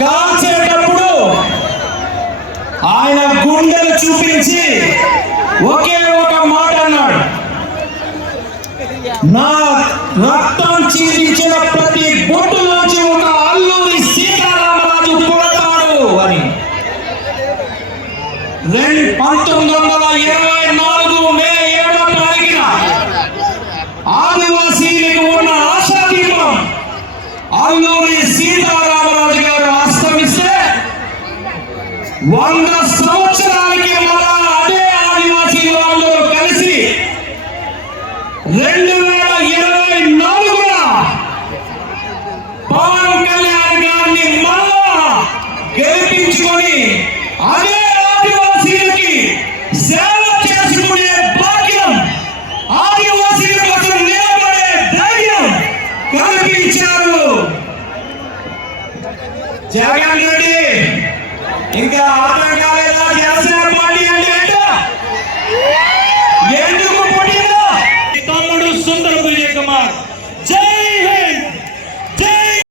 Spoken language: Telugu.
కాల్చేటప్పుడు ఆయన గుండెలు చూపించి ఒకే ఒక మాట అన్నాడు, నా రక్తం చిందించిన ప్రతి బొట్టులోంచి ఒక అల్లూరి సీతారామరాజు పుడతాడు అని. 1924 మే 7వ తారీఖున ఆదివాసీలకు ఉన్న ఆశాదీపం అల్లూరి సీతారామరాజు గారు అస్తమిస్తే 100 సంవత్సరాలకి మళ్ళా అదే ఆదివాసీ వాళ్ళు కలిసి 2024 పవన్ కళ్యాణ్ గారిని మళ్ళా గెలిపించుకొని అదే ఆదివాసీలకి సేవ చేసుకునే భాగ్యం, ఆదివాసీల కోసం నిలబడే ధైర్యం కల్పించారు జగన్ రెడ్డి. ఇంకా అర్థం కాలేదా జనసేన పార్టీ అంటే ఎందుకు పుట్టిందో? తమ్ముడు సుందర విజయ్ కుమార్